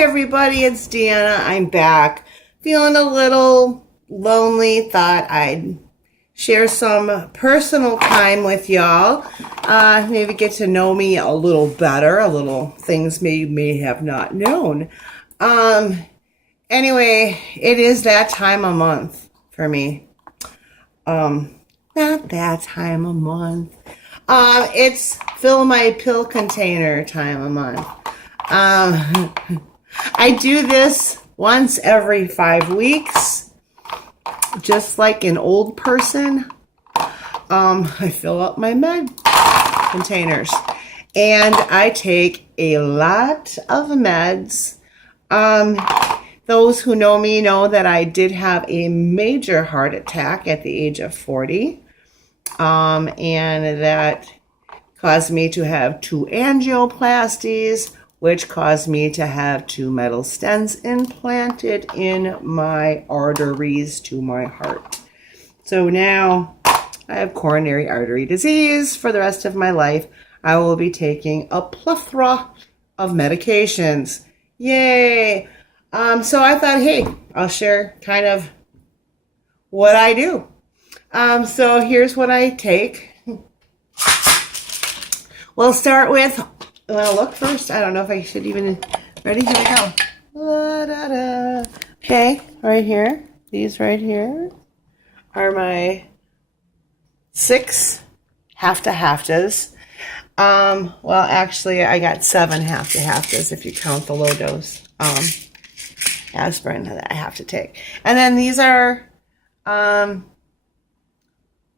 everybody, it's DeAnna. I'm back. Feeling a little lonely. Thought I'd share some personal time with y'all. Maybe get to know me a little better. A little things you may have not known. Anyway, it is that time of month for me. Not that time of month. It's fill my pill container time of month. I do this once every 5 weeks, just like an old person. I fill up my med containers, and I take a lot of meds. Those who know me know that I did have a major heart attack at the age of 40, and that caused me to have 2 angioplasties, which caused me to have 2 metal stents implanted in my arteries to my heart. So now I have coronary artery disease for the rest of my life. I will be taking a plethora of medications. Yay! So I thought, hey, I'll share kind of what I do. So here's what I take. We'll start with, you want to look first? I don't know if I should even, ready? Here we go. La-da-da. Okay, right here. These right here are my 6 half-to-halftas. Well, actually, I got 7 half-to-halftas if you count the low dose aspirin that I have to take. And then these are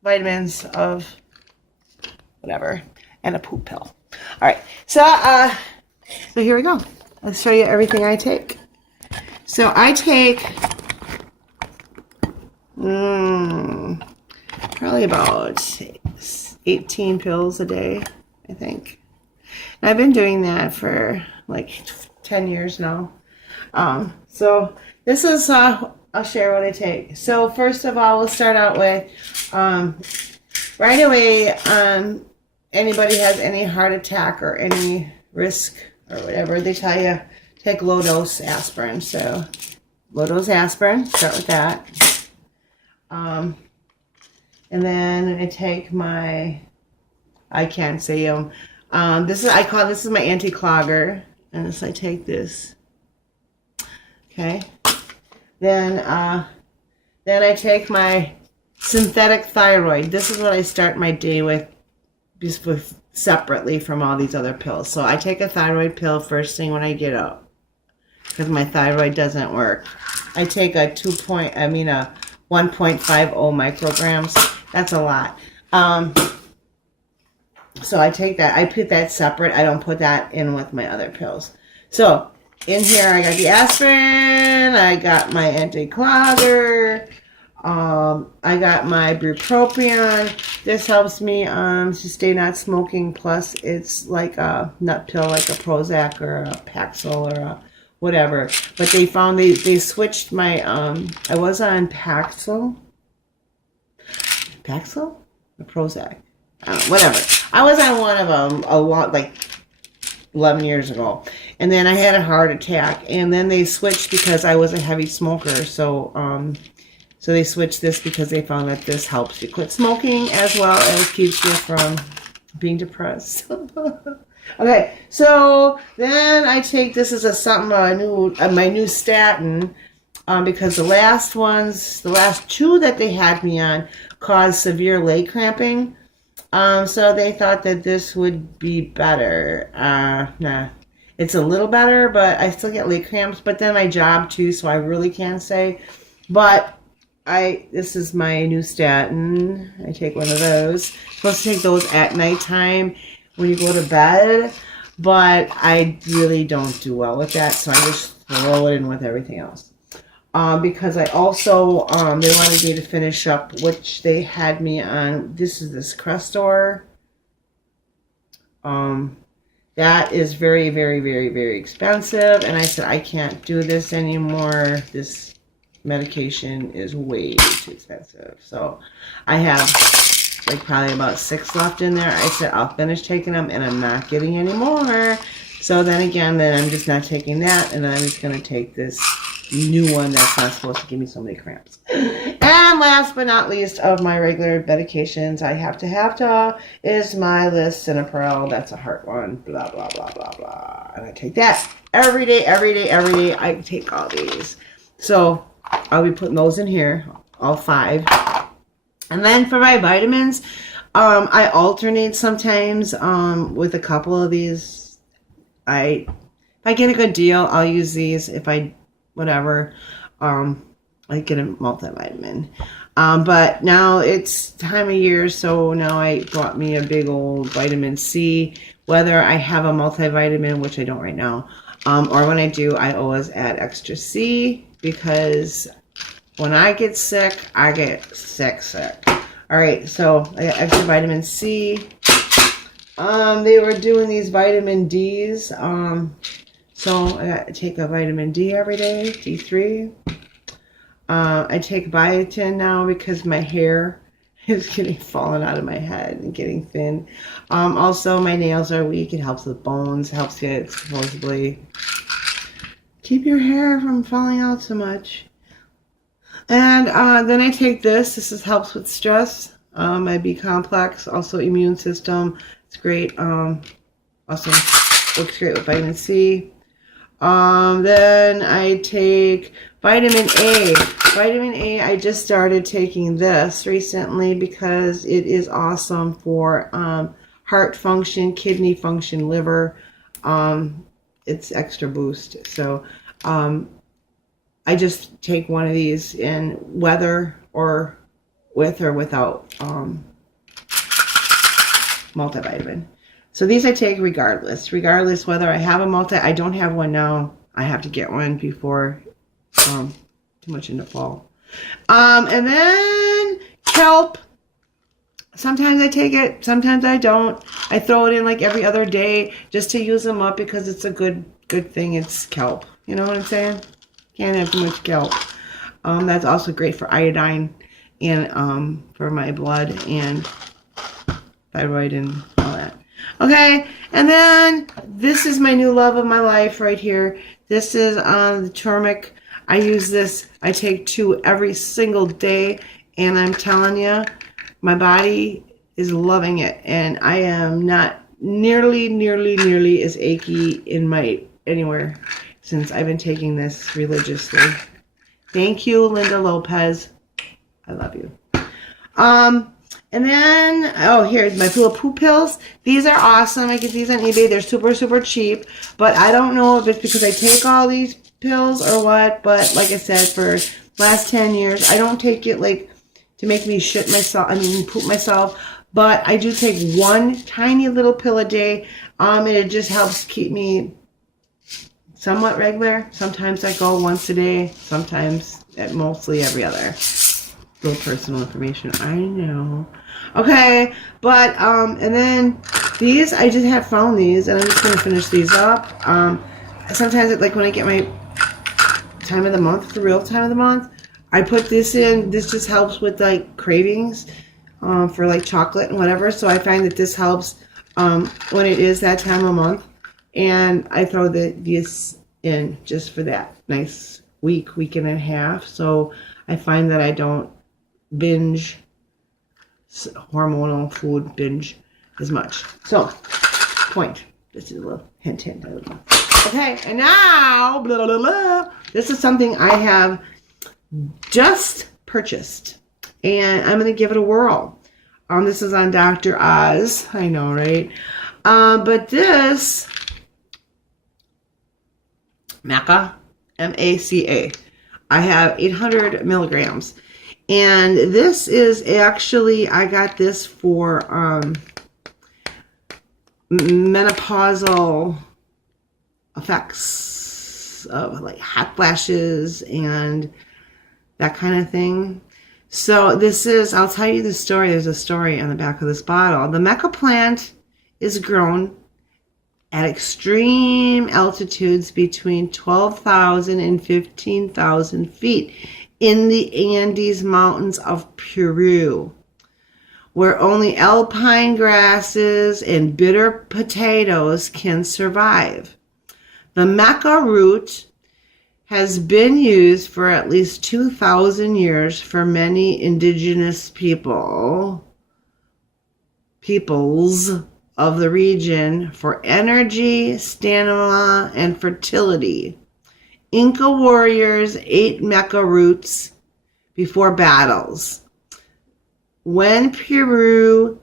vitamins of whatever, and a poop pill. All right, so here we go. Let's show you everything I take. So I take probably about 18 pills a day, I think. And I've been doing that for like 10 years now. So this is, I'll share what I take. So first of all, we'll start out with, right away, anybody has any heart attack or any risk or whatever, they tell you take low dose aspirin. So low dose aspirin, start with that. And then I take my, I can't say this is my anti-clogger, and this, I take this. Okay. Then I take my synthetic thyroid. This is what I start my day with, separately from all these other pills. So I take a thyroid pill first thing when I get up, because my thyroid doesn't work. I take a 1.50 micrograms. That's a lot. So I take that. I put that separate. I don't put that in with my other pills. So in here I got the aspirin. I got my anti-clogger. I got my bupropion. This helps me to stay not smoking. Plus, it's like a nut pill, like a Prozac or a Paxil or a whatever. But they found they switched my. I was on Paxil. Paxil or Prozac, whatever. I was on one of them a lot, like 11 years ago, and then I had a heart attack, and then they switched because I was a heavy smoker. So So they switched this because they found that this helps you quit smoking as well as keeps you from being depressed. Okay, so then I take, this is my new statin, because the last 2 that they had me on caused severe leg cramping. So they thought that this would be better. Nah, it's a little better, but I still get leg cramps. But then I job too, so I really can't say. But this is my new statin. I take one of those. Supposed to take those at nighttime when you go to bed, but I really don't do well with that, so I just throw it in with everything else. Because I also, they wanted me to finish up, which they had me on, this Crestor. That is very, very, very, very expensive, and I said, I can't do this anymore. This medication is way too expensive. So I have like probably about 6 left in there. I said, I'll finish taking them, and I'm not getting any more. So then again, then I'm just not taking that, and I'm just going to take this new one that's not supposed to give me so many cramps. And last but not least of my regular medications, I have to, is my lisinopril. That's a heart one, blah, blah, blah, blah, blah. And I take that every day. I take all these. So I'll be putting those in here, all 5. And then for my vitamins, I alternate sometimes with a couple of these. If I get a good deal, I'll use these. If I, whatever, I get a multivitamin. But now it's time of year, so now I bought me a big old vitamin C. Whether I have a multivitamin, which I don't right now, or when I do, I always add extra C, because when I get sick, I get sick. All right, so I got extra vitamin C. They were doing these vitamin Ds. So I got to take a vitamin D every day, D3. I take biotin now because my hair is getting falling out of my head and getting thin. Also, my nails are weak. It helps with bones. Helps you supposedly keep your hair from falling out so much. And then I take this. This helps with stress. My B complex, also immune system. It's great. Also works great with vitamin C. Then I take vitamin A. Vitamin A, I just started taking this recently because it is awesome for heart function, kidney function, liver. It's extra boost. So I just take one of these in whether or with or without multivitamin. So these I take regardless whether I have a multi. I don't have one now. I have to get one before too much in the fall. And then kelp. Sometimes I take it, sometimes I don't. I throw it in like every other day just to use them up because it's a good thing. It's kelp. You know what I'm saying? Can't have too much kelp. That's also great for iodine and for my blood and thyroid and all that. Okay, and then this is my new love of my life right here. This is the turmeric. I use this. I take 2 every single day, and I'm telling you, my body is loving it, and I am not nearly as achy in my anywhere since I've been taking this religiously. Thank you, Linda Lopez. I love you. And then, oh, here's my Poo pills. These are awesome. I get these on eBay. They're super cheap. But I don't know if it's because I take all these pills or what. But like I said, for the last 10 years, I don't take it like to make me poop myself. But I do take one tiny little pill a day. And it just helps keep me somewhat regular. Sometimes I go once a day. Sometimes mostly every other. Little personal information, I know. Okay, but and then these, I just have found these, and I'm just gonna finish these up. Sometimes, like when I get my time of the month, the real time of the month, I put this in. This just helps with like cravings for like chocolate and whatever. So I find that this helps when it is that time of month, and I throw this in just for that nice week and a half. So I find that I don't binge hormonal food binge as much. So point, this is a little hint. Okay, and now blah, blah, blah. This is something I have just purchased, and I'm gonna give it a whirl. This is on Dr. Oz. I know, right? But this Maca, M-A-C-A, I have 800 milligrams. And this is actually, I got this for menopausal effects of like hot flashes and that kind of thing. So this is, I'll tell you the story. There's a story on the back of this bottle. The Maca plant is grown at extreme altitudes between 12,000 and 15,000 feet in the Andes Mountains of Peru. where only alpine grasses and bitter potatoes can survive. The maca root has been used for at least 2,000 years for many indigenous peoples of the region for energy, stamina, and fertility. Inca warriors ate maca roots before battles. When Peru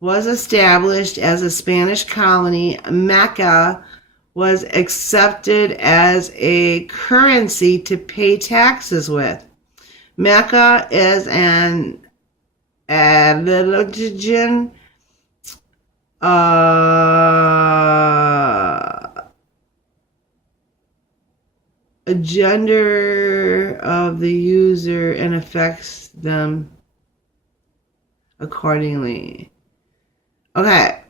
was established as a Spanish colony, maca was accepted as a currency to pay taxes with. Maca is an allergen a gender of the user and affects them accordingly. Okay.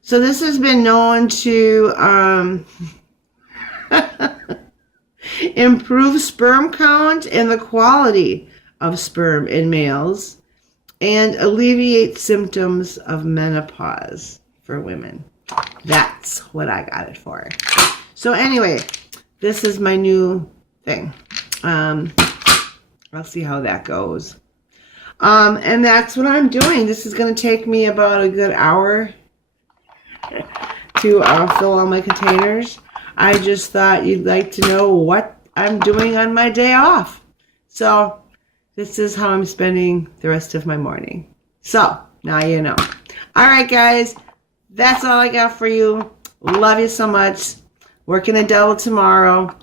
So this has been known to improve sperm count and the quality of sperm in males and alleviate symptoms of menopause for women. That's what I got it for. So anyway, this is my new thing. I'll see how that goes. And that's what I'm doing. This is going to take me about a good hour to fill all my containers. I just thought you'd like to know what I'm doing on my day off. So this is how I'm spending the rest of my morning. So now you know. All right, guys. That's all I got for you. Love you so much. Working a double tomorrow.